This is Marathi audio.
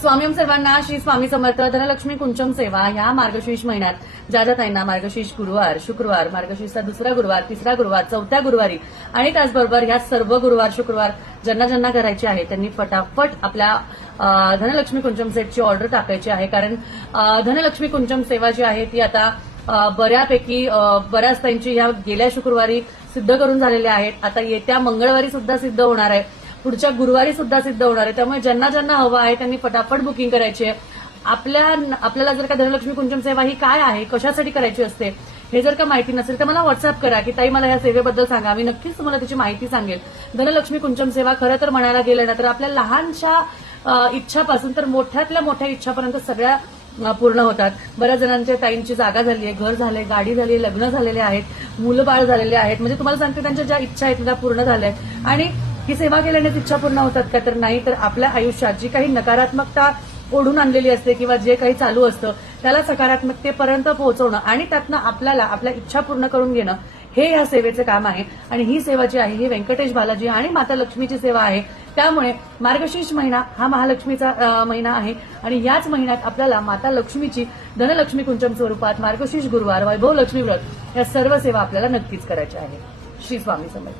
स्वामी सर्वांना श्री स्वामी समर्थ. धनलक्ष्मी कुंचम सेवा ह्या मार्गशीर्ष महिन्यात ज्या ताईंना मार्गशीर्ष गुरुवार, शुक्रवार, मार्गशीर्षचा दुसरा गुरुवार, तिसरा गुरुवार, चौथ्या गुरुवारी आणि त्याचबरोबर ह्या सर्व गुरुवार, शुक्रवार ज्यांना करायचे आहे त्यांनी फटाफट आपल्या धनलक्ष्मी कुंचम सेटची ऑर्डर टाकायची आहे. कारण धनलक्ष्मी कुंचम सेवा जी आहे ती आता बऱ्यापैकी बऱ्याच ताईंची ह्या गेल्या शुक्रवारी सिद्ध करून झालेल्या आहेत. आता येत्या मंगळवारी सुद्धा सिद्ध होणार आहे, पुढच्या गुरुवारी सुद्धा सिद्ध होणार आहे. त्यामुळे ज्यांना हवं आहे त्यांनी फटाफट बुकिंग करायची आहे. आपल्याला जर का धनलक्ष्मी कुंचम सेवा ही काय आहे, कशासाठी करायची असते हे जर का माहिती नसेल तर मला व्हॉट्सअप करा की ताई मला या सेवेबद्दल सांगा. मी नक्कीच तुम्हाला त्याची माहिती सांगेल. धनलक्ष्मी कुंचम सेवा खरं तर म्हणायला गेलं ना तर आपल्या लहानशा इच्छापासून तर मोठ्यातल्या मोठ्या इच्छापर्यंत सगळ्या पूर्ण होतात. बऱ्याच जणांच्या ताईंची जागा झाली आहे, घर झालंय, गाडी झाली, लग्न झालेले आहेत, मुलं बाळ झालेले आहेत. म्हणजे तुम्हाला सांगते त्यांच्या ज्या इच्छा आहेत त्या पूर्ण झाल्या आहेत. आणि ही सेवा केल्यानेच इच्छा पूर्ण होतात का? तर नाही. तर आपल्या आयुष्यात जी काही नकारात्मकता ओढून आणलेली असते किंवा जे काही चालू असतं त्याला सकारात्मकतेपर्यंत पोहोचवणं आणि त्यातनं आपल्याला आपल्या इच्छा पूर्ण करून घेणं हे या सेवेचे काम आहे. आणि ही सेवा जी आहे ही व्यंकटेश बालाजी आणि माता लक्ष्मीची सेवा आहे. त्यामुळे मार्गशीर्ष महिना हा महालक्ष्मीचा महिना आहे आणि याच महिन्यात आपल्याला माता लक्ष्मीची धनलक्ष्मी कुंचम स्वरूपात मार्गशीर्ष गुरुवार, वैभव लक्ष्मी व्रत या सर्व सेवा आपल्याला नक्कीच करायच्या आहे. श्री स्वामी समर्थ.